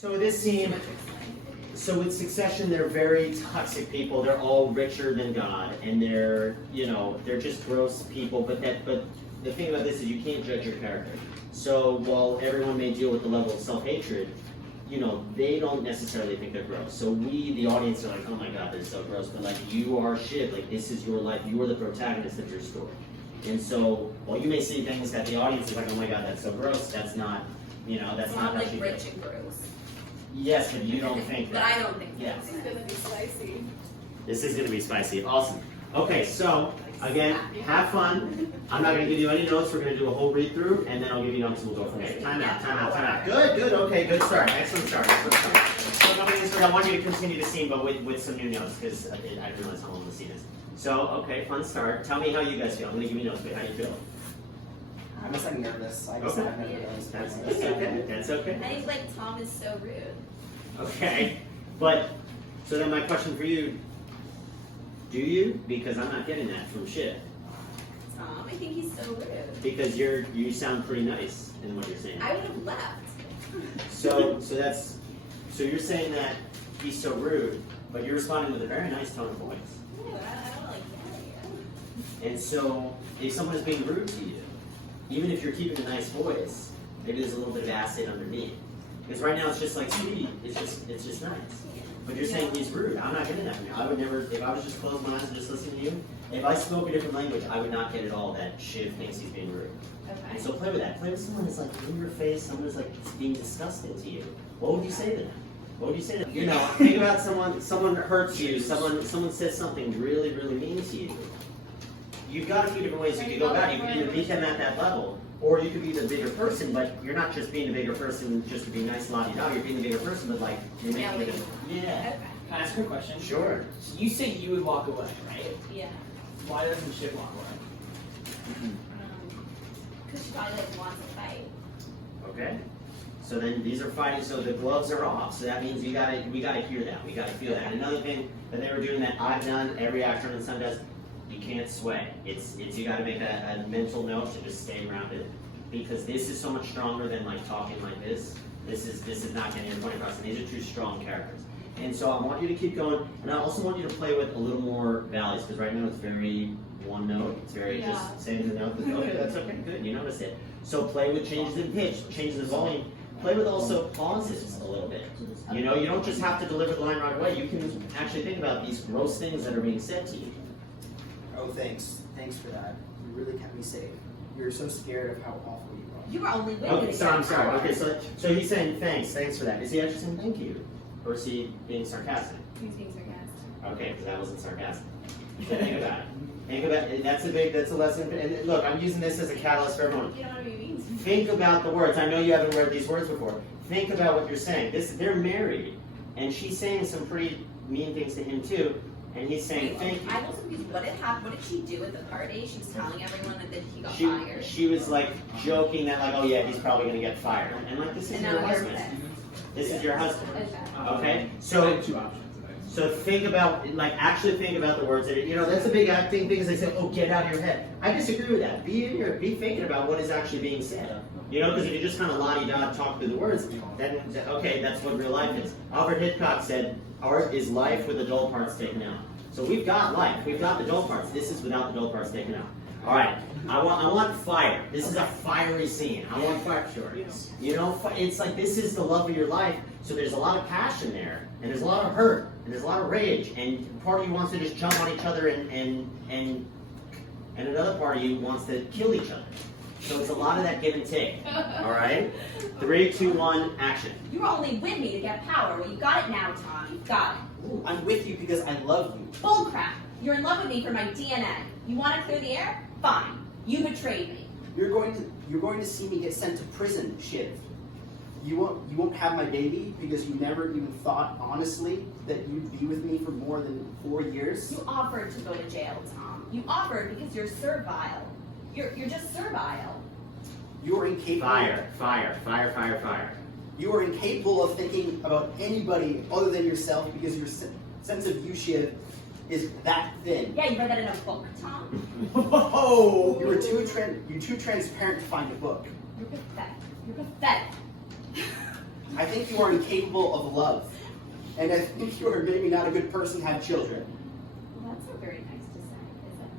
So this scene, so with Succession, they're very toxic people. They're all richer than God, and they're just gross people. But the thing about this is you can't judge your character. So while everyone may deal with the level of self-hatred, they don't necessarily think they're gross. So we, the audience, are like, oh my God, they're so gross. But like, you are shit. Like, this is your life. You are the protagonist of your story. And so while you may see things that the audience is like, oh my God, that's so gross. That's not, that's not like rich and gross. Yes, but you don't think that. But I don't think that. This is gonna be spicy. This is going to be spicy. Awesome. Okay, so, again, have fun. I'm not going to give you any notes. We're going to do a whole read-through, and then I'll give you notes, and we'll go from there. Time out, time out, time out. Good. Okay, good start. Excellent start. So I want you to continue the scene, but with some new notes, because I realize how long the scene is. So, okay, fun start. Tell me how you guys feel. I'm going to give you notes, but how do you feel? I'm just nervous. I just have nervous. That's okay. That's okay. I think like Tom is so rude. Okay, but so then my question for you: do you? Because I'm not getting that from shit. Tom, I think he's so rude. Because you sound pretty nice in what you're saying. I would have left. So you're saying that he's so rude, but you're responding with a very nice tone of voice. Yeah, I don't like that. And so if someone is being rude to you, even if you're keeping a nice voice, maybe there's a little bit of acid underneath. Because right now it's just like sweet, it's just nice. But you're saying he's rude. I'm not getting that from you. I would never, if I was just closed my eyes and just listening to you, if I spoke a different language, I would not get at all that Shiv thinks he's being rude. Okay. And so play with that. Play with someone that's like in your face, someone who's like being disgusting to you. What would you say to them? What would you say to them? Think about someone hurts you, someone says something really, really mean to you. You've got a few different ways you could go about it. You could either meet them at that level, or you could be the bigger person, but you're not just being the bigger person just to be nice, la-di-da. You're being the bigger person, but like, you're making it. Yeah. Okay. Can I ask her a question? Sure. So you say you would walk away, right? Yeah. Why doesn't Shiv walk away? Because she probably like wants to fight. Okay. So then these are fighting, so the gloves are off. So that means we gotta hear that. We gotta feel that. And another thing that they were doing that I've done, every actor and son does, you can't sway. It's you gotta make a mental note to just stay grounded. Because this is so much stronger than like talking like this. This is not getting your point across. And these are two strong characters. And so I want you to keep going, and I also want you to play with a little more valleys, because right now it's very one note. It's very just saying the note. Okay, that's okay, good, you noticed it. So play with changes in pitch, changes in volume. Play with also pauses a little bit. You don't just have to deliver the line right away. You can actually think about these gross things that are being said to you. Oh, thanks. Thanks for that. You really kept me safe. You were so scared of how awful you were. You were only with Okay, me. so I'm sorry. Okay, so he's saying thanks for that. Is he actually saying thank you? Or is he being sarcastic? He's being sarcastic. Okay, because that wasn't sarcastic. So think about it. Think about it. That's a lesson. And look, I'm using this as a catalyst for everyone. You know what I mean? Think about the words. I know you haven't read these words before. Think about what you're saying. They're married, and she's saying some pretty mean things to him too. And he's saying thank you. I was confused. What did she do at the party? She was telling everyone that he got fired. She was like joking that like, oh yeah, he's probably gonna get fired. And like, this is your husband. This is your husband. Okay? So think about, actually think about the words that that's a big acting thing, is they say, oh, get out of your head. I disagree with that. Be thinking about what is actually being said. Because if you just kind of la-di-da talk through the words, then, okay, that's what real life is. Alfred Hitchcock said, art is life with the dull parts taken out. So we've got life. We've got the dull parts. This is without the dull parts taken out. All right. I want fire. This is a fiery scene. I want fire. Sure. It's like this is the love of your life. So there's a lot of passion there, and there's a lot of hurt, and there's a lot of rage, and part of you wants to just jump on each other, and another part of you wants to kill each other. So it's a lot of that give and take. All right. 3, 2, 1, action. You were only with me to get power. Well, you got it now, Tom. You got it. Ooh, I'm with you because I love you. Bullcrap. You're in love with me for my DNA. You want to clear the air? Fine. You betrayed me. You're going to see me get sent to prison, Shiv. You won't have my baby because you never even thought honestly that you'd be with me for more than 4 years. You offered to go to jail, Tom. You offered because you're servile. You're just servile. You are incapable. Fire. You are incapable of thinking about anybody other than yourself because your sense of you, Shiv, is that thin. Yeah, you read that in a book, Tom. Whoa! You're too transparent to find a book. You're pathetic. I think you are incapable of love. And I think you are maybe not a good person to have children. Well, that's not very nice to say, is it?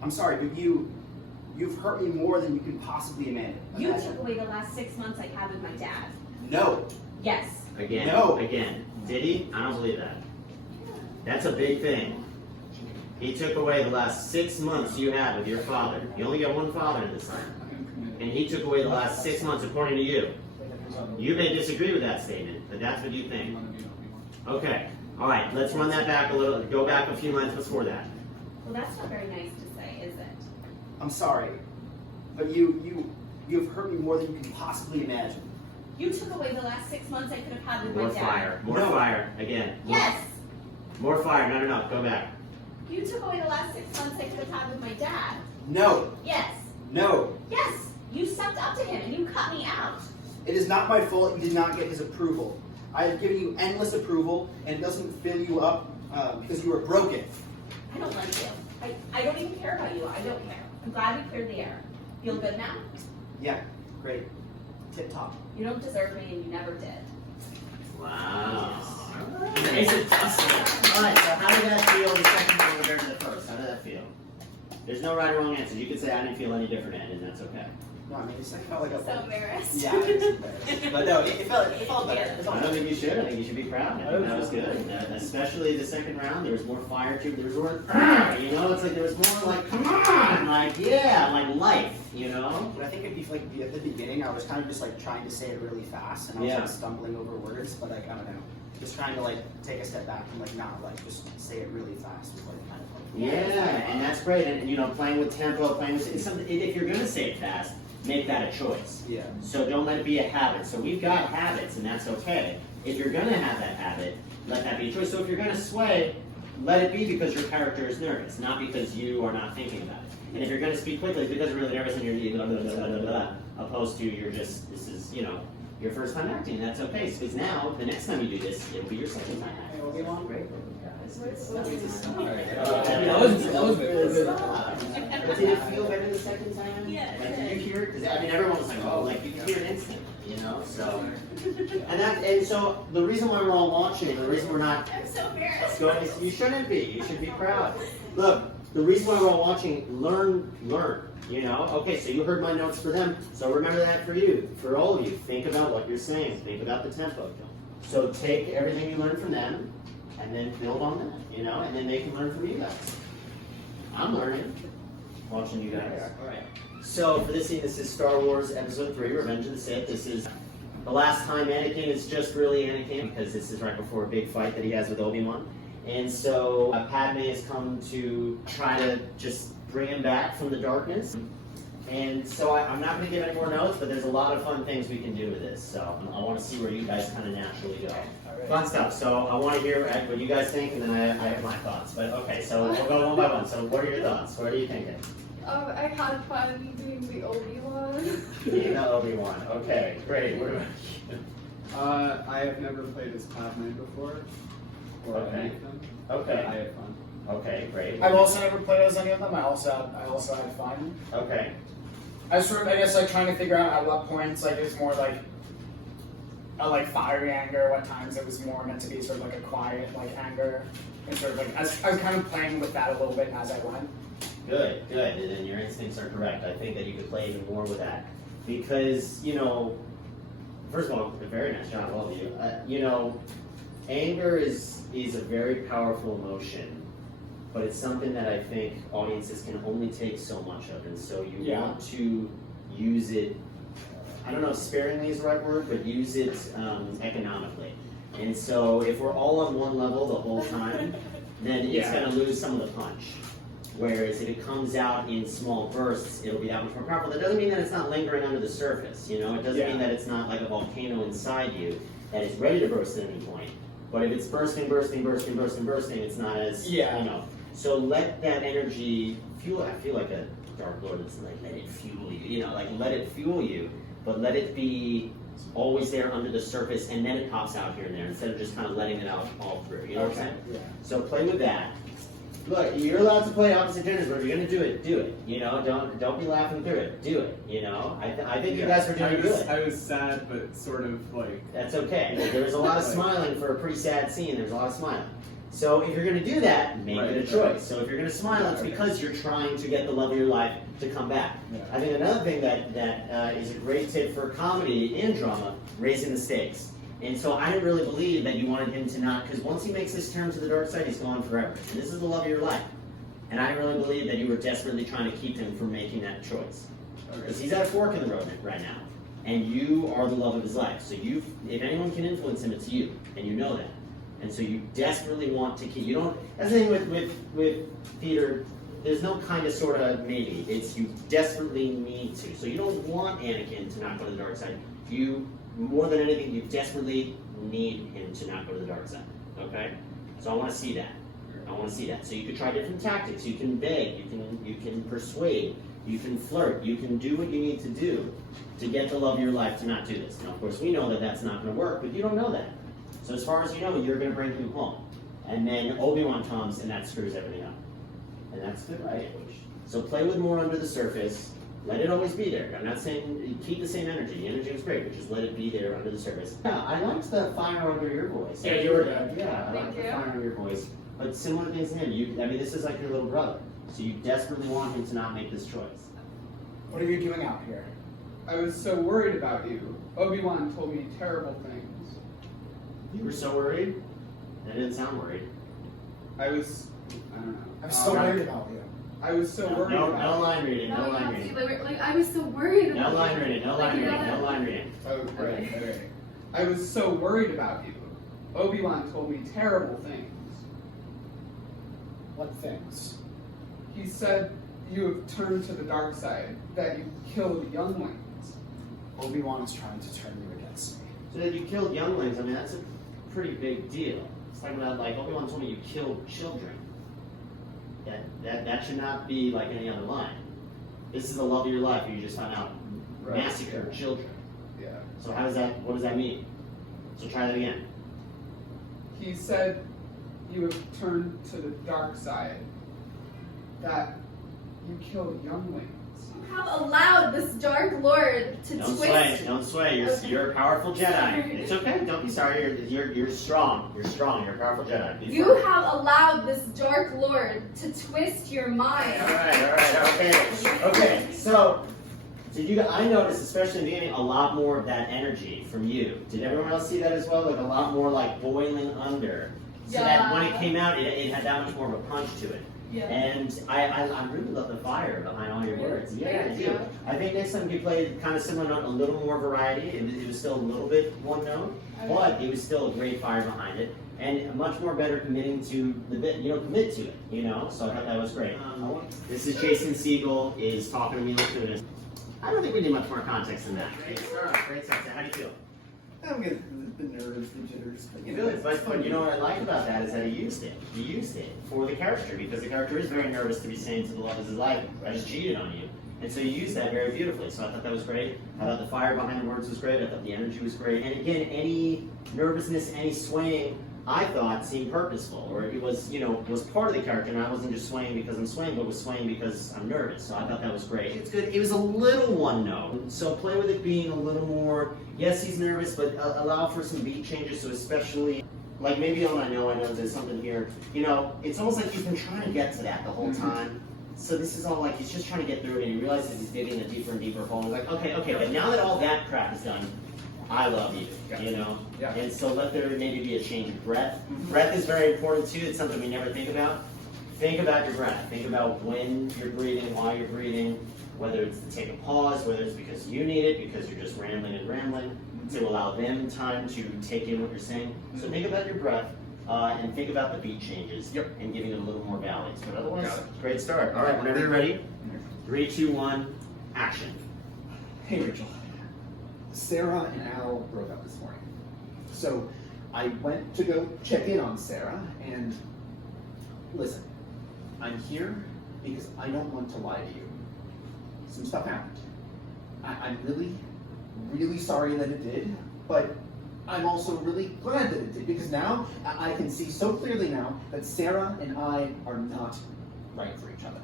I'm sorry, but you've hurt me more than you can possibly imagine. You took away the last 6 months I had with my dad. No. Yes. Again. No. Again. Did he? I don't believe that. That's a big thing. He took away the last 6 months you had with your father. You only got one father in this life. And he took away the last 6 months according to you. You may disagree with that statement, but that's what you think. Okay. All right. Let's run that back a little. Go back a few months before that. Well, that's not very nice to say, is it? I'm sorry, but you've hurt me more than you can possibly imagine. You took away the last 6 months I could have had with More my dad. fire. More fire. Again. Yes. More fire. No. Go back. You took away the last 6 months I could have had with my dad. No. Yes. No. Yes. You stepped up to him and you cut me out. It is not my fault you did not get his approval. I have given you endless approval, and it doesn't fill you up because you are broken. I don't like you. I don't even care about you. I don't care. I'm glad we cleared the air. Feel good now? Yeah, great. Tip top. You don't deserve me and you never did. Wow. Alright, so how did that feel the second time compared to the first? How did that feel? There's no right or wrong answer. You could say I didn't feel any different, Ed, and that's okay. No, I mean, it felt like a... So embarrassed. Yeah, I was embarrassed. But no, it felt better. It felt I don't think you should. I think you should be proud. I think that was good. Especially the second round, there was more fire to it. There was more, you know, it's like there was more like, come on, like, yeah, like life, you know? But I think it'd be like at the beginning, I was kind of just like trying to say it really fast, and I was like stumbling over words, but like, I don't know. Just trying to like take a step back and like not like just say it really fast was like kind of like... Yeah, and that's great. And, you know, playing with tempo, playing with something, if you're going to say it fast, make that a choice. Yeah. So don't let it be a habit. So we've got habits, and that's okay. If you're going to have that habit, let that be a choice. So if you're going to sway, let it be because your character is nervous, not because you are not thinking about it. And if you're going to speak quickly, it's because you're really nervous and you're blah, blah, blah, blah, blah, blah, opposed to you're just, this is, you know, your first time acting. That's okay. Because now, the next time you do this, it'll be your second time acting. It'll be long break. That was good. Did it feel better the second time? Yeah. Like, did you hear it? Because I mean, everyone was like, "Oh, like you can hear it instantly," you know. So, and so the reason why we're all watching, the reason we're not I'm so embarrassed. going, you shouldn't be. You should be proud. Look, the reason why we're all watching, learn. You know. Okay, so you heard my notes for them. So remember that for you, for all of you. Think about what you're saying. Think about the tempo. So take everything you learned from them, and then build on that. You know, and then they can learn from you guys. I'm learning, watching you guys. All right. So for this scene, this is Star Wars Episode 3, Revenge of the Sith. This is the last time Anakin is just really Anakin, because this is right before a big fight that he has with Obi-Wan. And so Padme has come to try to just bring him back from the darkness. And so I'm not going to give any more notes, but there's a lot of fun things we can do with this. So I want to see where you guys kind of naturally go. Fun stuff. So I want to hear what you guys think, and then I have my thoughts. But okay, so we'll go one by one. So what are your thoughts? What are you thinking? I had fun doing the Obi-Wan. Being the Obi-Wan. Okay, great. What about you? I have never played as Padme before, or Okay. anything. Okay. I had fun. Okay, great. I've also never played as any of them. I also had fun. Okay. I was sort of, I guess, like trying to figure out at what points like it's more like a like fiery anger, what times it was more meant to be sort of like a quiet like anger, and sort of like I was kind of playing with that a little bit as I went. Good, good. And then your instincts are correct. I think that you could play even more with that. Because, you know, first of all, a very nice job, all of you. You know, anger is a very powerful emotion, but it's something that I think audiences can only take so much of. And so you want to use it, I don't know if sparingly is the right word, but use it economically. And so if we're all on one level the whole time, then it's going to lose some of the punch. Whereas if it comes out in small bursts, it'll be that much more powerful. That doesn't mean that it's not lingering under the surface, you know? It doesn't mean that it's not like a volcano inside you that is ready to burst at any point. But if it's bursting, it's not as, you know. So let that energy fuel. I feel like a Dark Lord that's like, let it fuel you, you know, like let it fuel you, but let it be always there under the surface, and then it pops out here and there instead of just kind of letting it out all through, you know what I'm saying? Yeah. So play with that. look, you're allowed to play opposite genders, but if you're gonna do it, do it. You know, don't be laughing through it. Do it. You know, I think you guys were doing good. I was sad, but sort of like. That's okay. There was a lot of smiling for a pretty sad scene. There's a lot of smiling. So if you're gonna do that, make it a choice. So if you're gonna smile, it's because you're trying to get the love of your life to come back. Yeah. I think another thing that is a great tip for comedy and drama, raising the stakes. And so I didn't really believe that you wanted him to not, because once he makes this turn to the dark side, he's gone forever. And this is the love of your life. And I didn't really believe that you were desperately trying to keep him from making that choice. Because he's at a fork in the road right now. And you are the love of his life. So if anyone can influence him, it's you. And you know that. And so you desperately want to keep, you don't, that's the thing with theater, there's no kind of sort of maybe. It's you desperately need to. So you don't want Anakin to not go to the dark side. You, more than anything, you desperately need him to not go to the dark side. Okay? So I want to see that. I want to see that. So you could try different tactics. You can beg. You can persuade. You can flirt. You can do what you need to do to get the love of your life to not do this. Now, of course, we know that that's not going to work, but you don't know that. So as far as you know, you're going to bring him home. And then Obi-Wan comes, and that screws everything up. And that's good, right? So play with more under the surface. Let it always be there. I'm not saying keep the same energy. The energy was great, but just let it be there under the surface. Yeah, I liked the fire under your voice. Yeah, you were good. Yeah, I liked the fire under your voice. But similar things to him. I mean, this is like your little brother. So you desperately want him to not make this choice. What are you doing out here? I was so worried about you. Obi-Wan told me terrible things. You were so worried? That didn't sound worried. I don't know. I'm so worried about you. I was so worried No about line reading. No No, you line have to reading. be like I was so worried No about line you. reading. No Like, line you reading. gotta- No line reading. Oh, right, right. I was so worried about you. Obi-Wan told me terrible things. What things? He said you have turned to the dark side, that you killed younglings. Obi-Wan is trying to turn you against me. So that you killed younglings, I mean, that's a pretty big deal. It's like about, like, Obi-Wan told me you killed children. That should not be like any other line. This is the love of your life, you just found out. Right, Massacred yeah. children. Yeah. So what does that mean? So try that again. He said you have turned to the dark side, that you killed younglings. You have allowed this dark lord to Don't twist. sway, don't sway. Okay. You're a powerful Jedi. Sorry. It's okay, don't be sorry. You're strong. You're strong. You're a powerful Jedi. Be You firm. have allowed this dark lord to twist your mind. All right, okay. So, I noticed, especially in the beginning, a lot more of that energy from you. Did everyone else see that as well? Like a lot more like boiling under. So that when it came out, it had that much more of a punch to it. Yeah. And I really love the fire behind all your words. Yeah, I do. Yeah. I think next time you play kind of similar note, a little more variety. It was still a little bit one note, but it was still a great fire behind it. And much more better committing to the bit, commit to it, So I thought that was great. This is Jason Siegel is talking to me. Let's do this. I don't think we need much more context than that. Great start. Great start. How do you feel? I'm good. The nerves, the jitters. You feel it, but you know what I like about that is that he used it. He used it for the character because the character is very nervous to be saying to the love of his life, I just cheated on you. And so you used that very beautifully. So I thought that was great. I thought the fire behind the words was great. I thought the energy was great. And again, any nervousness, any swaying, I thought seemed purposeful, or it was, was part of the character, and I wasn't just swaying because I'm swaying, but was swaying because I'm nervous. So I thought that was great. It's good. It was a little one note, so play with it being a little more. Yes, he's nervous, but allow for some beat changes. So especially, like maybe on I know there's something here. It's almost like he's been trying to get to that the whole time. So this is all like he's just trying to get through it, and he realizes he's digging a deeper and deeper hole. He's like, okay, but now that all that crap is done, I love you, Yeah. And so let there maybe be a change of breath. Breath is very important too. It's something we never think about. Think about your breath. Think about when you're breathing, why you're breathing, whether it's to take a pause, whether it's because you need it, because you're just rambling, to allow them time to take in what you're saying. So think about your breath and think about the beat changes and giving it a little more balance. But otherwise, great start. All right, whenever you're ready, 3, 2, 1, action. Hey Rachel, Sarah and Al broke up this morning. So I went to go check in on Sarah and listen, I'm here because I don't want to lie to you. Some stuff happened. I'm really, really sorry that it did, but I'm also really glad that it did, because now I can see so clearly now that Sarah and I are not right for each other.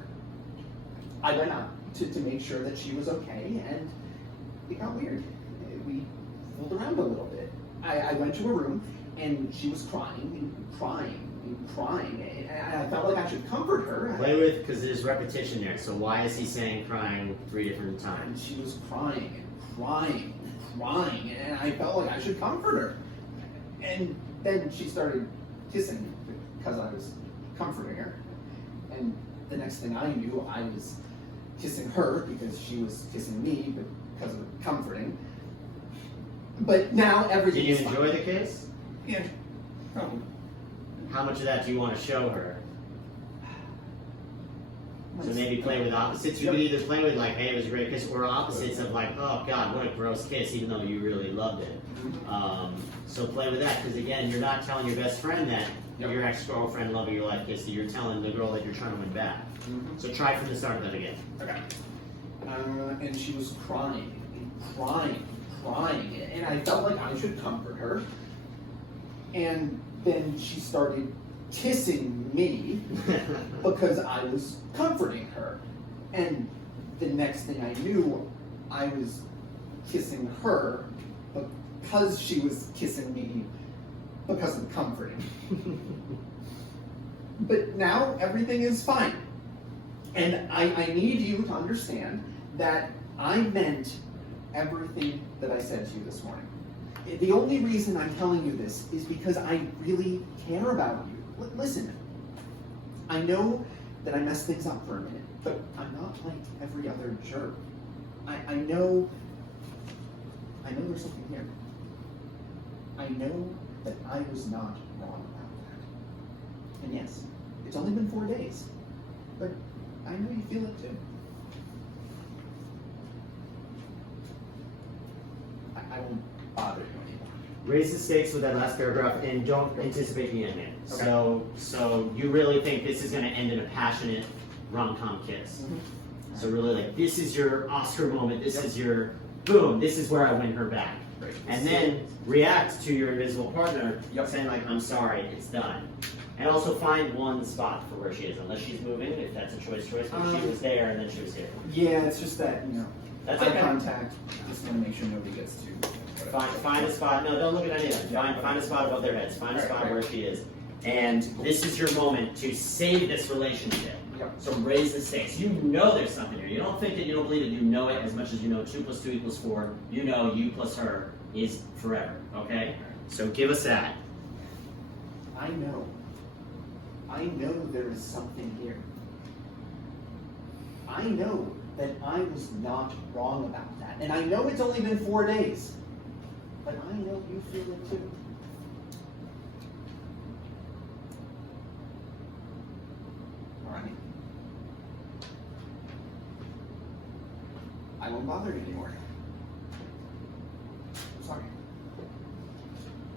I went out to make sure that she was okay, and it got weird. We fooled around a little bit. I went to her room, and she was crying and crying and crying, and I felt like I should comfort her. Play with, because there's repetition there. So why is he saying crying 3 different And times? she was crying and crying and crying, and I felt like I should comfort her. And then she started kissing me because I was comforting her. And the next thing I knew, I was kissing her because she was kissing me because of comforting. But now Did everything's you fine. enjoy the kiss? Yeah, probably. How much of that do you want to show her? So maybe play with opposites. You could either play with like, hey, it was a great kiss, or opposites of like, oh God, what a gross kiss, even though you really loved it. So play with that, because again, you're not telling your best friend that your ex-girlfriend, love of your life kissed you. You're telling the girl that you're trying to win back. So try from the start of that again. Okay. And she was crying and crying and crying, and I felt like I should comfort her. And then she started kissing me because I was comforting her. And the next thing I knew, I was kissing her because she was kissing me because of comforting. But now everything is fine. And I need you to understand that I meant everything that I said to you this morning. The only reason I'm telling you this is because I really care about you. Listen, I know that I messed things up for a minute, but I'm not like every other jerk. I know there's something here. I know that I was not wrong about that. And yes, it's only been 4 days, but I know you feel it too. I won't bother you anymore. Raise the stakes with that last paragraph and don't anticipate the ending. Okay. So you really think this is going to end in a passionate rom-com kiss. So really like, this is your Oscar moment, this is your, boom, this is where I win her back. Right. And then react to your invisible partner saying like, I'm sorry, it's done. And also find one spot for where she is, unless she's moving, if that's a choice, but she was there and then she was here. Yeah, it's just that, That's eye okay. contact. Just want to make sure nobody gets to. Find a spot. No, don't look at any of them. Find a spot above their heads. Find a spot where she is. And this is your moment to save this relationship. Yep. So raise the stakes. You know there's something here. You don't think that you don't believe it. You know it as much as you know 2 + 2 = 4. You know you plus her is forever. Okay? So give us that. I know there is something here. I know that I was not wrong about that. And I know it's only been 4 days. But I know you feel it too. All right. I won't bother you anymore. I'm sorry.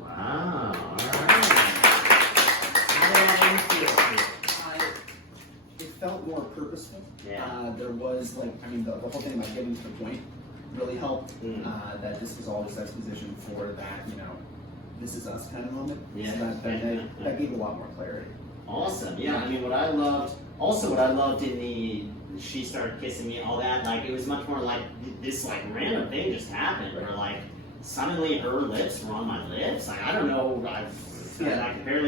Wow. All right. How do you feel? It felt more purposeful. Yeah. There was the whole thing about getting to the point really helped. That this was all this exposition for that, this is us kind of moment. Yeah. So that gave a lot more clarity. Awesome. Yeah. I mean, what I loved in the she started kissing me, all that, like, it was much more like this, like, random thing just happened where, like, suddenly her lips were on my lips. Like, I don't know. I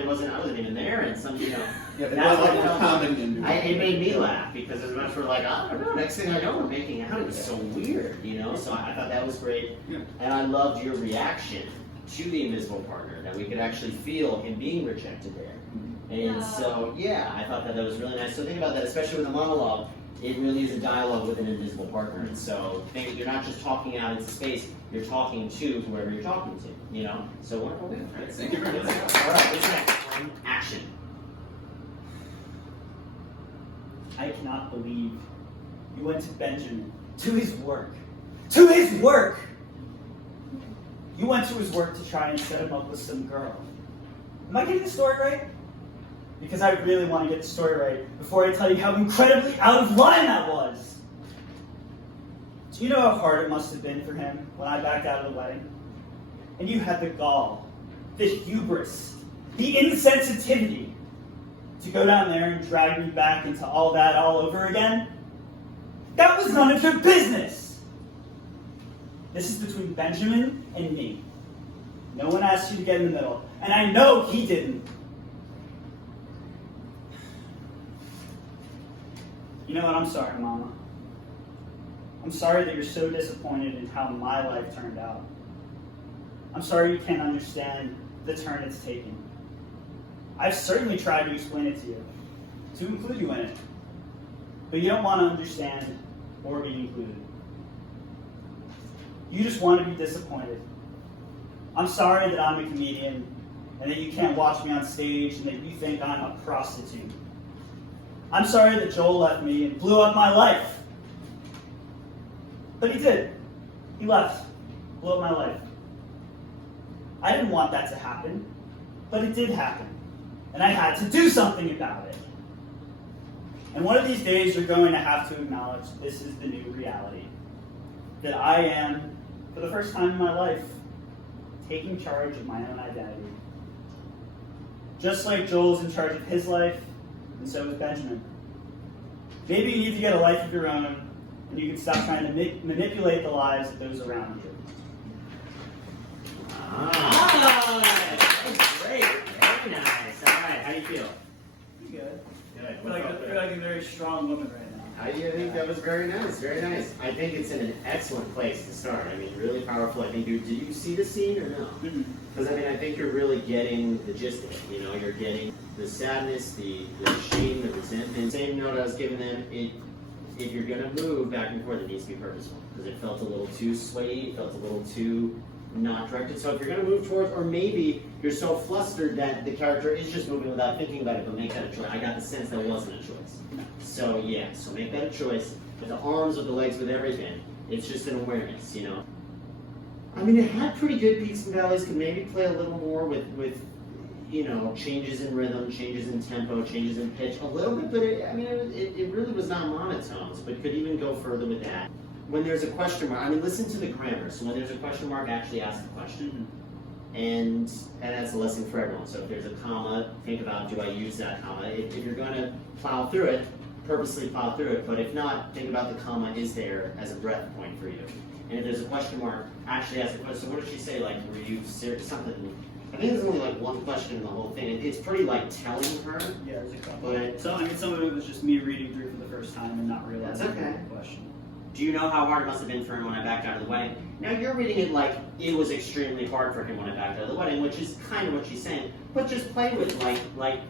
wasn't even there, and some, Yeah, but that's what it felt comedy and it made me laugh because it was much more like, I don't know, next thing I know, we're making out. It was so weird, So I thought that was great. Yeah. And I loved your reaction to the invisible partner, that we could actually feel him being rejected there. And so, yeah, I thought that was really nice. So think about that, especially with a monologue. It really is a dialogue with an invisible partner. And so you're not just talking out into space, you're talking to whoever you're talking to, So wonderful. Thank you very much. All right, what's next? Action. I cannot believe you went to Benjamin, to his work. To his work! You went to his work to try and set him up with some girl. Am I getting the story right? Because I really want to get the story right before I tell you how incredibly out of line that was. Do you know how hard it must have been for him when I backed out of the wedding? And you had the gall, the hubris, the insensitivity to go down there and drag me back into all that all over again? That was none of your business! This is between Benjamin and me. No one asked you to get in the middle, and I know he didn't. You know what? I'm sorry, Mama. I'm sorry that you're so disappointed in how my life turned out. I'm sorry you can't understand the turn it's taking. I've certainly tried to explain it to you, to include you in it. But you don't want to understand or be included. You just want to be disappointed. I'm sorry that I'm a comedian and that you can't watch me on stage and that you think I'm a prostitute. I'm sorry that Joel left me and blew up my life. But he did. He left. Blew up my life. I didn't want that to happen, but it did happen. And I had to do something about it. And one of these days you're going to have to acknowledge this is the new reality. That I am, for the first time in my life, taking charge of my own identity. Just like Joel's in charge of his life, and so is Benjamin. Maybe you need to get a life of your own, and you can stop trying to manipulate the lives of those around you. Ah, that's great. Very nice. All right, how do you feel? Good. Good. I feel like a very strong woman right now. I think that was very nice, very nice. I think it's in an excellent place to start. I mean, really powerful. I think did you see the scene or no? Because I mean, I think you're really getting the gist of it. You know, you're getting the sadness, the shame, the resentment. Same note I was giving them. If you're gonna move back and forth, it needs to be purposeful because it felt a little too swayy. It felt a little too not directed. So if you're gonna move towards, or maybe you're so flustered that the character is just moving without thinking about it, but make that a choice. I got the sense that it wasn't a choice. So yeah, so make that a choice with the arms, with the legs, with everything. It's just an awareness, you know. I mean, it had pretty good peaks and valleys. Could maybe play a little more with you know, changes in rhythm, changes in tempo, changes in pitch a little bit. But it really was not monotones. But could even go further with that. When there's a question mark, I mean, listen to the grammar. So when there's a question mark, actually ask the question. And that's a lesson for everyone. So if there's a comma, think about, do I use that comma? If you're going to plow through it, purposely plow through it. But if not, think about the comma is there as a breath point for you. And if there's a question mark, actually ask the question. So what did she say? Like, were you serious? Something. I think there's only like one question in the whole thing. It's pretty like telling her. Yeah, there's a couple. But So I mean, some of it was just me reading through for the first time and not realizing That's okay. the question. do you know how hard it must have been for him when I backed out of the wedding? Now you're reading it like it was extremely hard for him when I backed out of the wedding, which is kind of what she's saying. But just play with like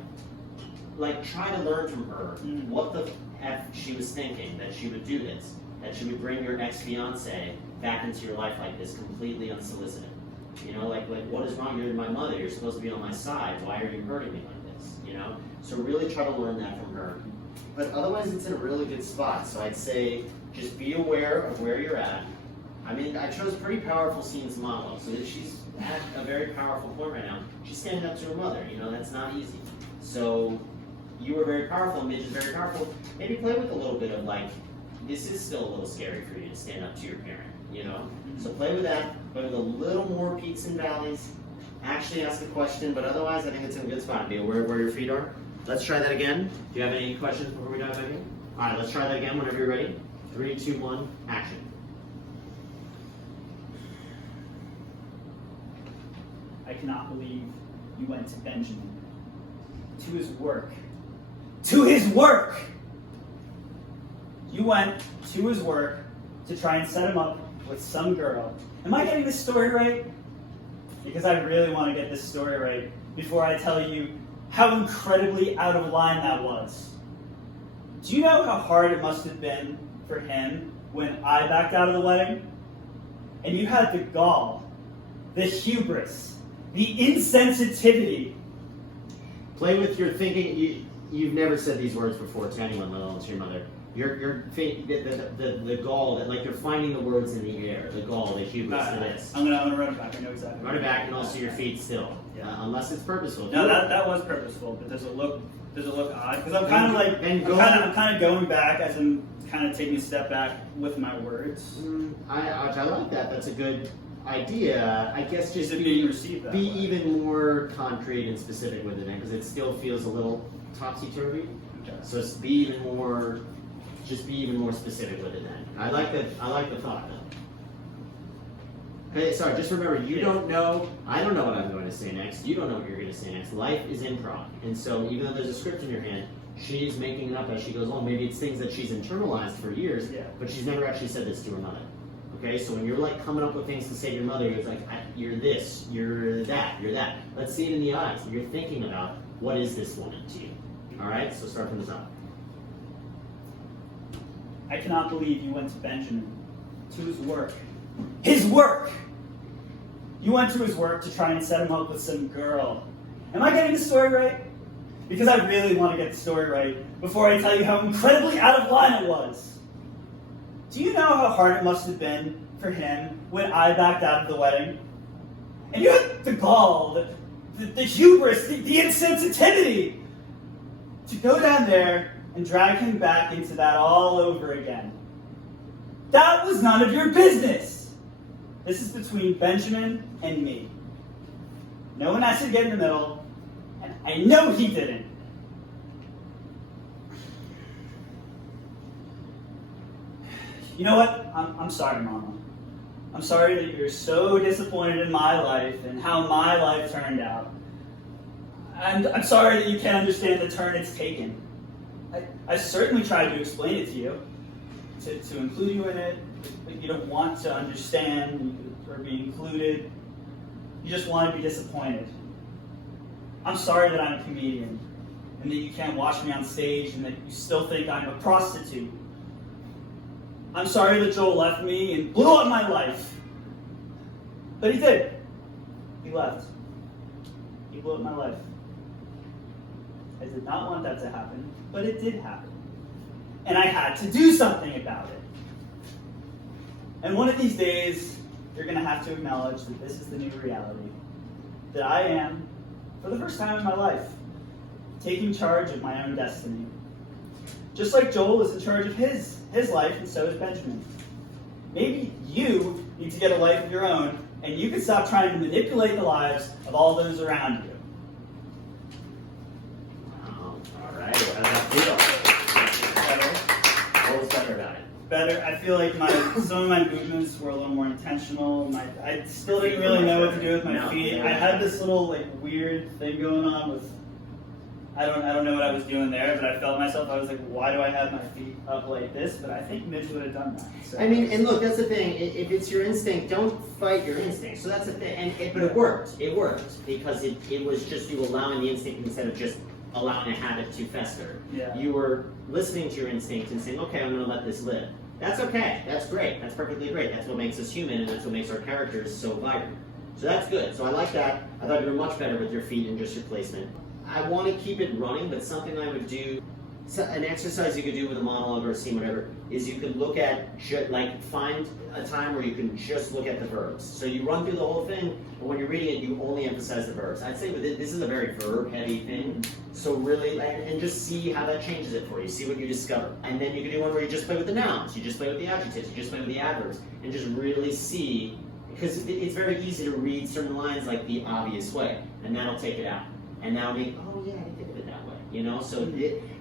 try to learn from her what the F she was thinking, that she would do this, that she would bring your ex-fiance back into your life like this, completely unsolicited. You know, like what is wrong? You're my mother. You're supposed to be on my side. Why are you hurting me like this? You know. So really try to learn that from her. But otherwise, it's in a really good spot. So I'd say just be aware of where you're at. I mean, I chose pretty powerful scenes monologue, so that she's at a very powerful point right now. She's standing up to her mother. You know, that's not easy. So you were very powerful, and Midge is very powerful. Maybe play with a little bit of like, this is still a little scary for you to stand up to your parent. You know, so play with that. Play with a little more peaks and valleys. Actually ask a question, but otherwise, I think it's in a good spot. Be aware of where your feet are. Let's try that again. Do you have any questions before we dive back in? All right, let's try that again whenever you're ready. 3, 2, 1, action. I cannot believe you went to Benjamin. To his work. To his work! You went to his work to try and set him up with some girl. Am I getting this story right? Because I really want to get this story right before I tell you how incredibly out of line that was. Do you know how hard it must have been for him when I backed out of the wedding? And you had the gall, the hubris, the insensitivity. Play with your thinking. You've never said these words before to anyone, let alone to your mother. The gall, that like you're finding the words in the air. The gall, the hubris, the this. I'm gonna run it back. I know exactly. Run it back, and also your feet still. Unless it's purposeful. No, that was purposeful, but there's a look odd because I'm kind of like I'm kind of going back as I'm kind of taking a step back with my words. I like that. That's a good. idea, I guess just Is it being received that be way? even more concrete and specific with it, because it still feels a little topsy-turvy. Okay. So just be even more specific with it then. I like the thought though. Okay, sorry, just remember, you don't know, I don't know what I'm going to say next, you don't know what you're going to say next. Life is improv. And so even though there's a script in your hand, she's making it up as she goes along. Maybe it's things that she's internalized for years, Yeah. but she's never actually said this to her mother. Okay, so when you're like coming up with things to say to your mother, it's like, you're this, you're that, you're that. Let's see it in the eyes. You're thinking about, what is this woman to you? All right, so start from the top. I cannot believe you went to Benjamin, to his work. His work! You went to his work to try and set him up with some girl. Am I getting the story right? Because I really want to get the story right before I tell you how incredibly out of line it was. Do you know how hard it must have been for him when I backed out of the wedding? And you had the gall, the hubris, the insensitivity to go down there and drag him back into that all over again. That was none of your business. This is between Benjamin and me. No one has to get in the middle, and I know he didn't. You know what? I'm sorry, Mama. I'm sorry that you're so disappointed in my life and how my life turned out. And I'm sorry that you can't understand the turn it's taken. I certainly tried to explain it to you, to include you in it, but you don't want to understand or be included. You just want to be disappointed. I'm sorry that I'm a comedian, and that you can't watch me on stage, and that you still think I'm a prostitute. I'm sorry that Joel left me and blew up my life. But he did. He left. He blew up my life. I did not want that to happen, but it did happen. And I had to do something about it. And one of these days, you're going to have to acknowledge that this is the new reality. That I am, for the first time in my life, taking charge of my own destiny. Just like Joel is in charge of his life, and so is Benjamin. Maybe you need to get a life of your own, and you can stop trying to manipulate the lives of all those around you. Wow. All right. How does that feel? What was better about it? Better. I feel like some of my movements were a little more intentional. I still didn't really know what to do with my feet. I had this little weird thing going on with. I don't know what I was doing there, but I felt myself. I was like, why do I have my feet up like this? But I think Mitch would have done that. So. I mean, and look, that's the thing. If it's your instinct, don't fight your instinct. So that's the thing. But it worked. It worked because it was just you allowing the instinct instead of just allowing a habit to fester. Yeah. You were listening to your instinct and saying, okay, I'm going to let this live. That's okay. That's great. That's perfectly great. That's what makes us human, and that's what makes our characters so vibrant. So that's good. So I like that. I thought you were much better with your feet and just your placement. I want to keep it running, but something I would do, an exercise you could do with a monologue or a scene, whatever, is you could look at, find a time where you can just look at the verbs. So you run through the whole thing, and when you're reading it, you only emphasize the verbs. I'd say with it, this is a very verb-heavy thing, so really, and just see how that changes it for you. See what you discover. And then you can do one where you just play with the nouns, you just play with the adjectives, you just play with the adverbs, and just really see, because it's very easy to read certain lines like the obvious way, and that'll take it out. And now be, oh yeah, I didn't think of it that way, So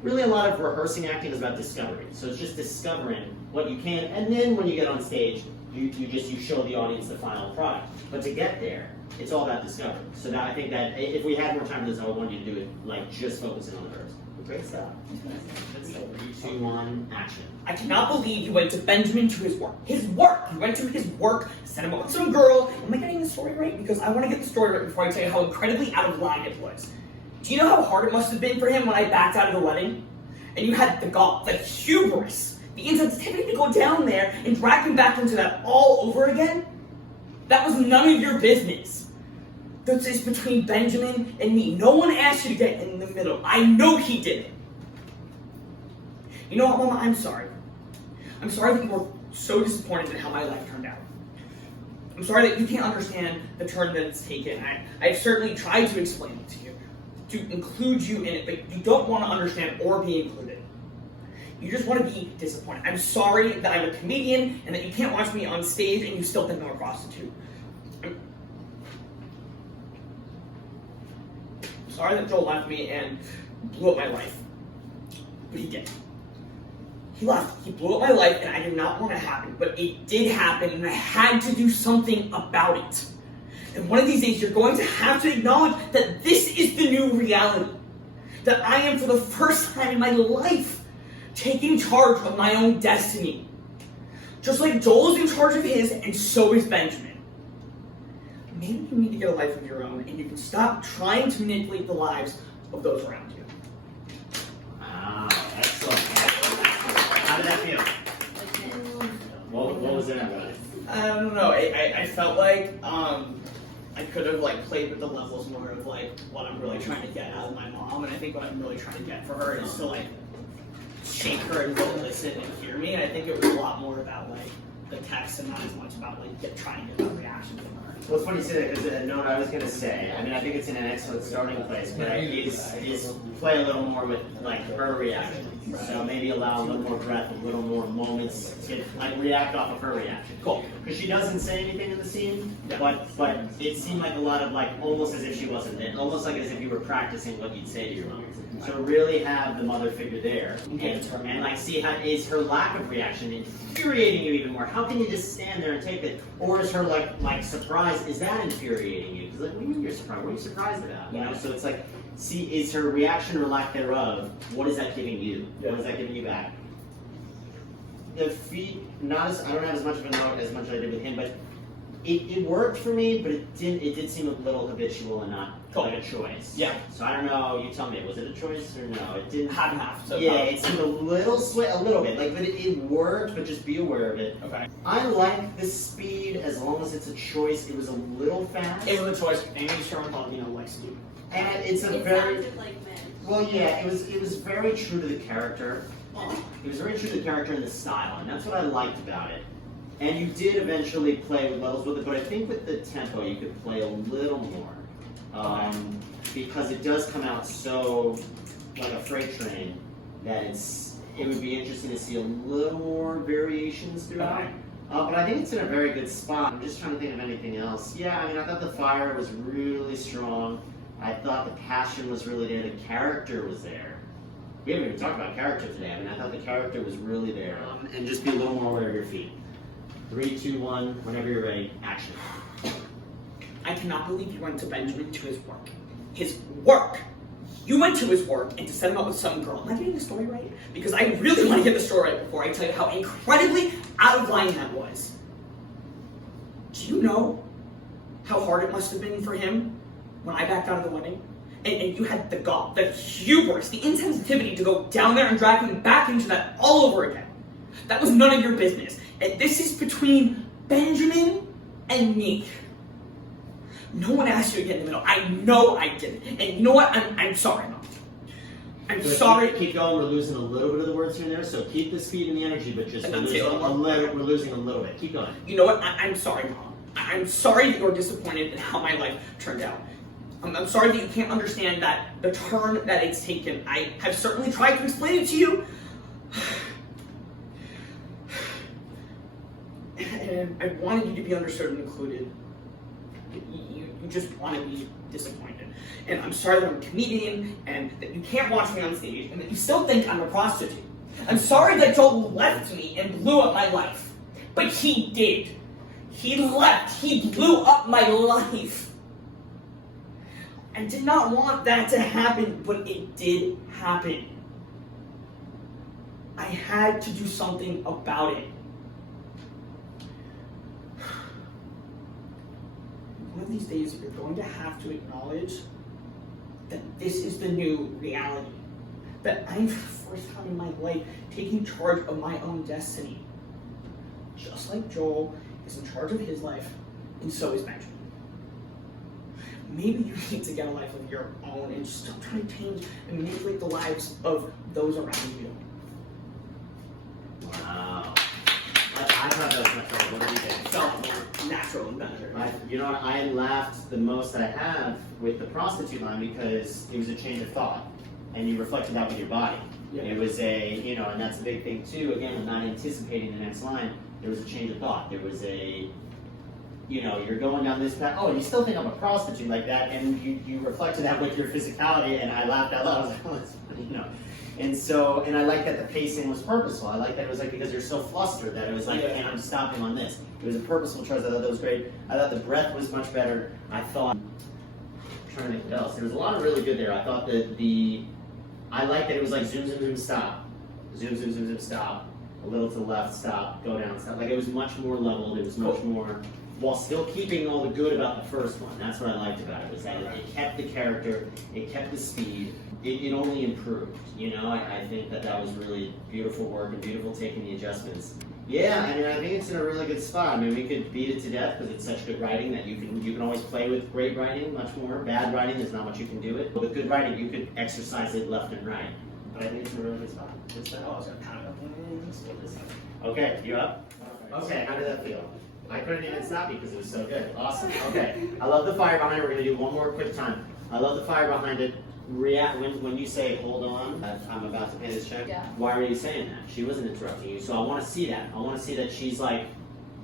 really a lot of rehearsing acting is about discovery. So it's just discovering what you can, and then when you get on stage, you show the audience the final product. But to get there, it's all about discovery. So now I think that if we had more time for this, I would want you to do it just focusing on the verbs. Great stuff. 3, 2, 1, action. I cannot believe you went to Benjamin to his work. His work! You went to his work, set him up with some girl. Am I getting the story right? Because I want to get the story right before I tell you how incredibly out of line it was. Do you know how hard it must have been for him when I backed out of the wedding? And you had the gall, the hubris, the insensitivity to go down there and drag him back into that all over again? That was none of your business. This is between Benjamin and me. No one asked you to get in the middle. I know he did it. You know what, Mama? I'm sorry. I'm sorry that you were so disappointed in how my life turned out. I'm sorry that you can't understand the turn that it's taken. I've certainly tried to explain it to you, to include you in it, but you don't want to understand or be included. You just want to be disappointed. I'm sorry that I'm a comedian and that you can't watch me on stage and you still think I'm a prostitute. sorry that Joel left me and blew up my life. But he did. He left. He blew up my life, and I did not want it to happen. But it did happen, and I had to do something about it. And one of these days, you're going to have to acknowledge that this is the new reality. That I am, for the first time in my life, taking charge of my own destiny. Just like Joel is in charge of his, and so is Benjamin. Maybe you need to get a life of your own, and you can stop trying to manipulate the lives of those around you. Wow, excellent. How did that feel? What was it about it? I don't know. I felt like I could have like played with the levels more of like what I'm really trying to get out of my mom, and I think what I'm really trying to get for her is to like shake her and really listen and hear me. And I think it was a lot more about like the text and not as much about like trying to get a reaction from her. Well, it's funny you say that because the note I was going to say, I mean, I think it's in an excellent starting place, but is play a little more with like her reaction. So maybe allow a little more breath, a little more moments to like react off of her reaction. Cool. Because she doesn't say anything in the scene, but it seemed like a lot of like almost as if she wasn't there, almost like as if you were practicing what you'd say to your mom. So really have the mother figure there, and like see how is her lack of reaction infuriating you even more? How can you just stand there and take it, or is her like surprise? Is that infuriating you? Because like, what do you mean you're surprised? What are you surprised about? You know, so it's like, see, is her reaction or lack thereof? What is that giving you? What is that giving you back? The feet, not as I don't have as much of a note as much as I did with him, but it worked for me, but it did seem a little habitual and not like a choice. Yeah. So I don't know. You tell me. Was it a choice or no? It didn't. Half and half. So Yeah, it seemed a little a little bit. Like, but it worked. But just be aware of it. Okay. I like the speed as long as it's a choice. It was a little fast. It was a choice. Amy Sherman Palladino likes to. And it's a It very sounded like men. well, yeah. It was very true to the character. It was very true to the character and the style, and that's what I liked about it. And you did eventually play with levels with it, but I think with the tempo you could play a little more. Because it does come out so like a freight train that it would be interesting to see a little more variations throughout. Okay. But I think it's in a very good spot. I'm just trying to think of anything else. Yeah, I mean, I thought the fire was really strong. I thought the passion was really there. The character was there. We haven't even talked about character today. I mean, I thought the character was really there. And just be a little more aware of your feet. 3, 2, 1, whenever you're ready, action. I cannot believe you went to Benjamin to his work. His work! You went to his work and to set him up with some girl. Am I getting the story right? Because I really want to get the story right before I tell you how incredibly out of line that was. Do you know how hard it must have been for him when I backed out of the wedding? And you had the gall, the hubris, the insensitivity to go down there and drag him back into that all over again. That was none of your business. And this is between Benjamin and me. No one asked you to get in the middle. I know I didn't. And you know what? I'm sorry, Mom. I'm sorry. Keep going. We're losing a little bit of the words here and there, so keep the speed and the energy, but just we're losing a little bit. Keep going. You know what? I'm sorry, Mom. I'm sorry that you're disappointed in how my life turned out. I'm sorry that you can't understand that the turn that it's taken. I have certainly tried to explain it to you. And I wanted you to be understood and included. You just want to be disappointed. And I'm sorry that I'm a comedian and that you can't watch me on stage and that you still think I'm a prostitute. I'm sorry that Joel left me and blew up my life. But he did. He left. He blew up my life. I did not want that to happen, but it did happen. I had to do something about it. One of these days, you're going to have to acknowledge that this is the new reality. That I'm, for the first time in my life, taking charge of my own destiny. Just like Joel is in charge of his life, and so is Benjamin. Maybe you need to get a life of your own and just stop trying to change and manipulate the lives of those around you. Wow. I thought that was natural. What did you think? Felt more natural and better. You know what? I laughed the most I have with the prostitute line because it was a change of thought, and you reflected that with your body. Yeah. It was and that's a big thing too. Again, not anticipating the next line. There was a change of thought. There was you're going down this path. Oh, you still think I'm a prostitute like that, and you reflected that with your physicality, and I laughed out loud. I was like, oh, that's funny, And I like that the pacing was purposeful. I like that it was like, because you're so flustered that it was like, hey, I'm stopping on this. It was a purposeful choice. I thought that was great. I thought the breath was much better. I thought, I'm trying to think what else. There was a lot of really good there. I thought that I like that it was like zoom, zoom, zoom, stop. Zoom, zoom, zoom, zoom, stop. A little to the left, stop, go down, stop. Like it was much more leveled. It was much more, while still keeping all the good about the first one. That's what I liked about it, was that it kept the character, it kept the speed, it only improved. I think that was really beautiful work and beautiful taking the adjustments. Yeah, I mean, I think it's in a really good spot. I mean, we could beat it to death because it's such good writing that you can always play with great writing much more. Bad writing, there's not much you can do it. But with good writing, you could exercise it left and right. But I think it's in a really good spot. What's that? Oh, I was going to pound up. Okay, you up? Okay, how did that feel? I couldn't even stop you because it was so good. Awesome. Okay, I love the fire behind it. We're going to do one more quick time. I love the fire behind it. React when you say, hold on, I'm about to pay this check. Yeah. Why are you saying that? She wasn't interrupting you. So I want to see that. I want to see that she's like,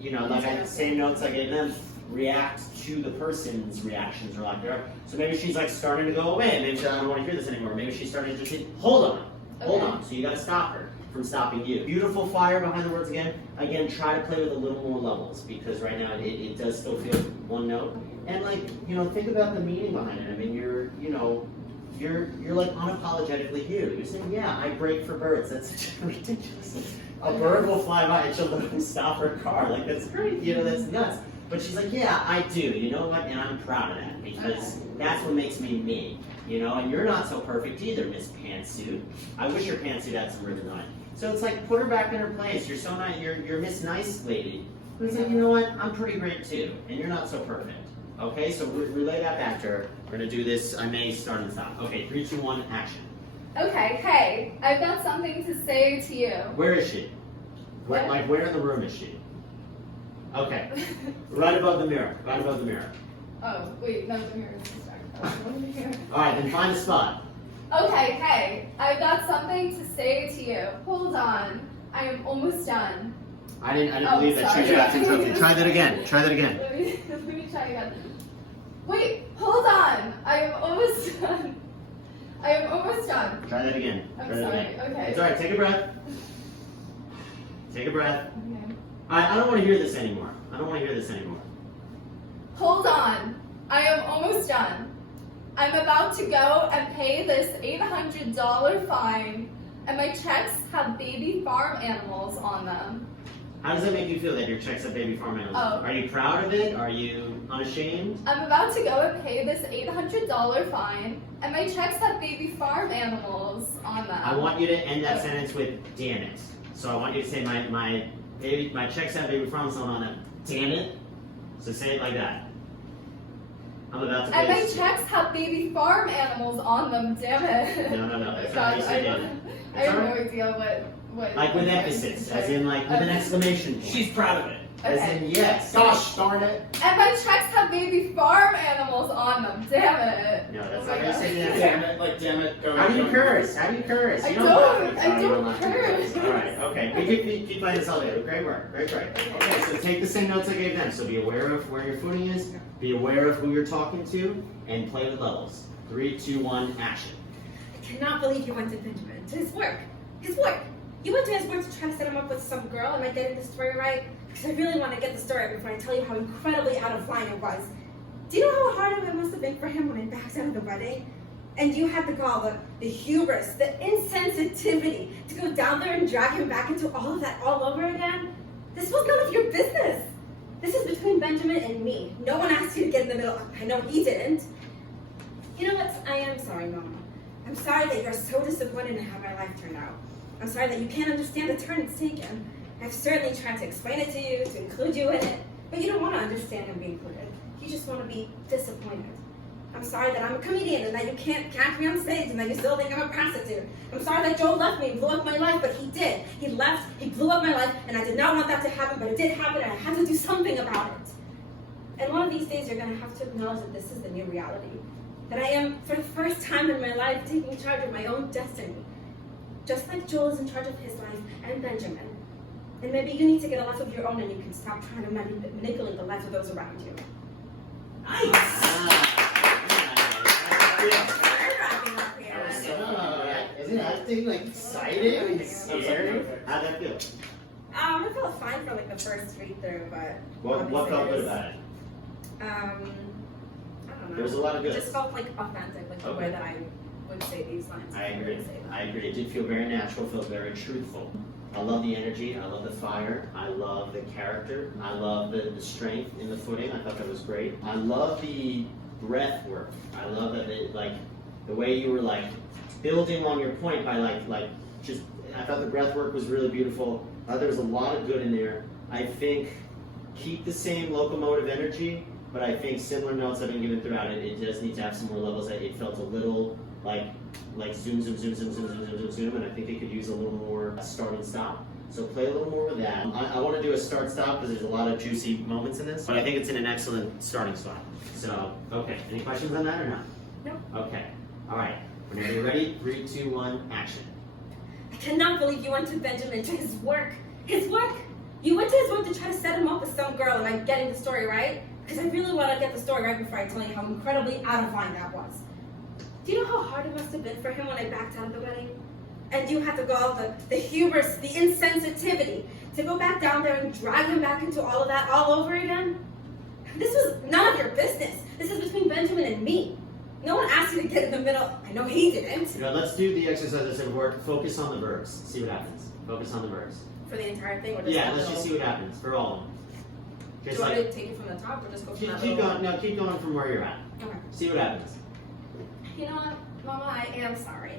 like same notes I gave them, react to the person's reactions or lack thereof. So maybe she's like starting to go away. Maybe she's like, I don't want to hear this anymore. Maybe she's starting to just hold on. So you got to stop her from stopping you. Beautiful fire behind the words again. Again, try to play with a little more levels because right now it does still feel one note. And think about the meaning behind it. I mean, you're like unapologetically you. You're saying, yeah, I brake for birds. That's such ridiculous. A bird will fly by and she'll literally stop her car. Like, that's great. That's nuts. But she's like, yeah, I do. You know what? And I'm proud of that because that's what makes me me. And you're not so perfect either, Miss Pantsuit. I wish your pantsuit had some ribbon on it. So it's like, put her back in her place. You're so nice. You're Miss Nice Lady. But it's like, you know what? I'm pretty great too. And you're not so perfect. Okay, so relay that back to her. We're going to do this. I may start and stop. Okay, 3, 2, 1, action. Okay, hey, I've got something to say to you. Where is she? Where in the room is she? Okay. Right above the mirror. Right above the mirror. Oh, wait, no, the mirror is distracted. Alright, then find a spot. Okay, hey, I've got something to say to you. Hold on, I am almost done. I didn't believe that she got interrupted. Try that again. Let me try again. Wait, hold on. I am almost done. I am almost done. Try that again. I'm sorry. Okay. It's alright. Take a breath. Take a breath. Okay. I don't want to hear this anymore. Hold on. I am almost done. I'm about to go and pay this $800 fine, and my checks have baby farm animals on them. How does that make you feel that your checks have baby farm animals? Oh. Are you proud of it? Are you unashamed? I'm about to go and pay this $800 fine, and my checks have baby farm animals on them. I want you to end that sentence with damn it. So I want you to say my checks have baby farm animals on them. Damn it. So say it like that. I'm about to pay And my this. checks have baby farm animals on them, damn it. No. That's not how you say damn it. I have no idea what Like with emphasis, as in like with an exclamation point. She's proud of it. As in yes. Gosh darn it. And my checks have baby farm animals on them, damn it. No, that's not how you say Damn it, damn it. How do you curse? I You don't laugh. curse. Alright, okay. We keep playing this all day. Great work. Great. Okay, so take the same notes I gave them. So be aware of where your footing is, be aware of who you're talking to, and play with levels. 3, 2, 1, action. I cannot believe you went to Benjamin, to his work. His work. You went to his work to try to set him up with some girl. Am I getting the story right? Because I really want to get the story before I tell you how incredibly out of line it was. Do you know how hard it must have been for him when I backed out of the wedding? And you had the gall, the hubris, the insensitivity to go down there and drag him back into all of that all over again? This was none of your business. This is between Benjamin and me. No one asked you to get in the middle. I know he didn't. You know what? I am sorry, Mama. I'm sorry that you're so disappointed in how my life turned out. I'm sorry that you can't understand the turn it's taken. I've certainly tried to explain it to you, to include you in it, but you don't want to understand and be included. You just want to be disappointed. I'm sorry that I'm a comedian and that you can't catch me on stage and that you still think I'm a prostitute. I'm sorry that Joe left me, blew up my life, but he did. He left, he blew up my life, and I did not want that to happen, but it did happen, and I had to do something about it. And one of these days, you're going to have to acknowledge that this is the new reality. That I am, for the first time in my life, taking charge of my own destiny. Just like Joel is in charge of his life and Benjamin, And maybe you need to get a life of your own and you can stop trying to manipulate the lives of those around you. Isn't acting like exciting and scary? How'd that feel? I felt fine for like the first read through, but What felt good about it? I don't know. There was a lot of good. It just felt like authentic, like the Okay. way that I would say these lines. I agree. Would say them. I agree. It did feel very natural, felt very truthful. I love the energy, I love the fire, I love the character, I love the strength in the footing. I thought that was great. I love the breath work. I love that the way you were like building on your point by just I thought the breath work was really beautiful. There was a lot of good in there. I think keep the same locomotive energy, but I think similar notes have been given throughout it. It does need to have some more levels. It felt a little like zoom, zoom, zoom, zoom, zoom, zoom, zoom, zoom, zoom, and I think they could use a little more start and stop. So play a little more with that. I want to do a start stop because there's a lot of juicy moments in this, but I think it's in an excellent starting spot. So, okay, any questions on that or not? No. Okay, all right. Whenever you're ready, 3, 2, 1, action. I cannot believe you went to Benjamin to his work. His work? You went to his work to try to set him up with some girl. Am I getting the story right? Because I really want to get the story right before I tell you how incredibly out of line that was. Do you know how hard it must have been for him when I backed out of the wedding? And you had to go all the hubris, the insensitivity, to go back down there and drag him back into all of that all over again? This was none of your business. This is between Benjamin and me. No one asked you to get in the middle. I know he didn't. You know, let's do the exercise I said work. Focus on the verbs. See what happens. Focus on the verbs. For the entire thing? Or just Yeah, the let's just see middle? what happens for all of them. Do Just you want like to take it from the top or just go from keep that going. little- No, keep going from where you're at. Okay. See what happens. You know what, Mama, I am sorry.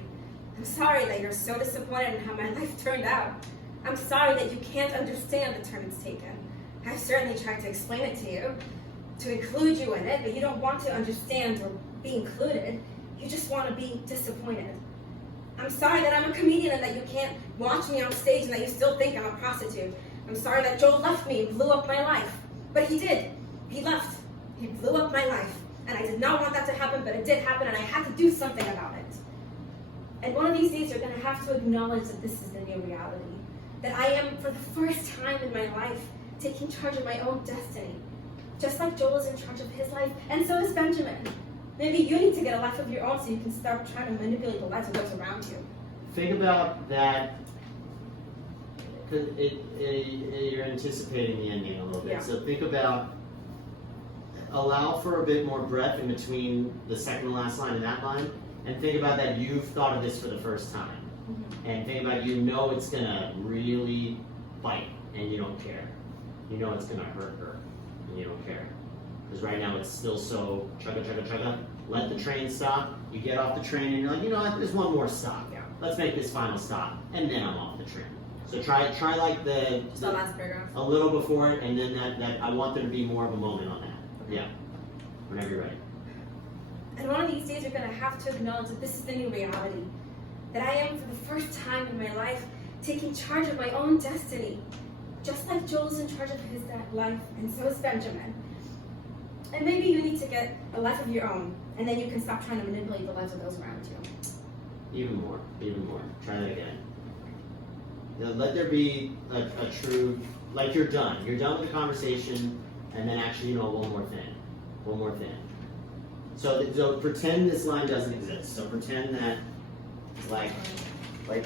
I'm sorry that you're so disappointed in how my life turned out. I'm sorry that you can't understand the turn it's taken. I've certainly tried to explain it to you, to include you in it, but you don't want to understand or be included. You just want to be disappointed. I'm sorry that I'm a comedian and that you can't watch me on stage and that you still think I'm a prostitute. I'm sorry that Joel left me and blew up my life. But he did. He left. He blew up my life. And I did not want that to happen, but it did happen, and I had to do something about it. And one of these days, you're going to have to acknowledge that this is the new reality. That I am, for the first time in my life, taking charge of my own destiny. Just like Joel is in charge of his life, and so is Benjamin. Maybe you need to get a life of your own so you can stop trying to manipulate the lives of those around you. Think about that. Cause you're anticipating the ending a little bit. Yeah. So think about. Allow for a bit more breath in between the second to last line and that line, and think about that you've thought of this for the first time. And think about you know it's gonna really bite, and you don't care. You know it's gonna hurt her, and you don't care. Because right now it's still so chugga chugga chugga. Let the train stop. You get off the train, and you're like, you know what? There's one more stop. Yeah. Let's make this final stop, and then I'm off the train. So try like Just the last paragraph. a little before it, and then that I want there to be more of a moment on that. Yeah. Whenever you're ready. And one of these days, you're going to have to acknowledge that this is the new reality. That I am, for the first time in my life, taking charge of my own destiny. Just like Joel's in charge of his life, and so is Benjamin. And maybe you need to get a life of your own, and then you can stop trying to manipulate the lives of those around you. Even more. Try that again. You know, let there be a true, like you're done. You're done with the conversation, and then actually, one more thing. So pretend this line doesn't exist. So pretend that, like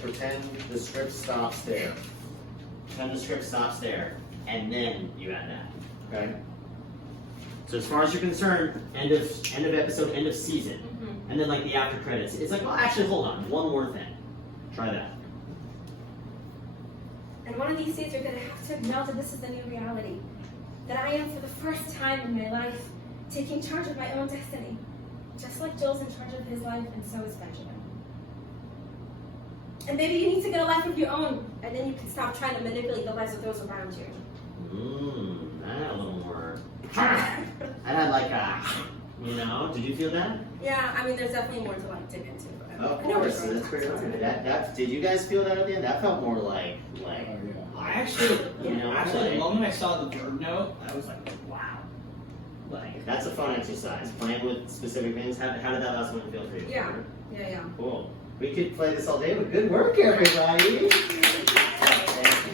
pretend the script stops there. Pretend the script stops there, and then you add that. Okay. So as far as you're concerned, end of episode, end of season, and then like the after credits. It's like, well, actually, hold on, one more thing. Try that. And one of these days, you're going to have to acknowledge that this is the new reality. That I am, for the first time in my life, taking charge of my own destiny. Just like Joel's in charge of his life, and so is Benjamin. And maybe you need to get a life of your own, and then you can stop trying to manipulate the lives of those around you. That had a little more. I had like did you feel that? Yeah, I mean, there's definitely more to like dig into. But Of I know where course, you're that's going. great. That did you guys feel that at the end? That felt more like I actually, like- the moment I saw the verb note, I was like, wow. Like, that's a fun exercise. Playing with specific things. How did that last one feel for you? Yeah. Cool. We could play this all day, but good work, everybody.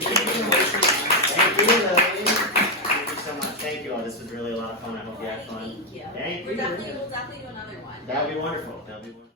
Thank you. gladly do another one. That would be wonderful. That would be wonderful.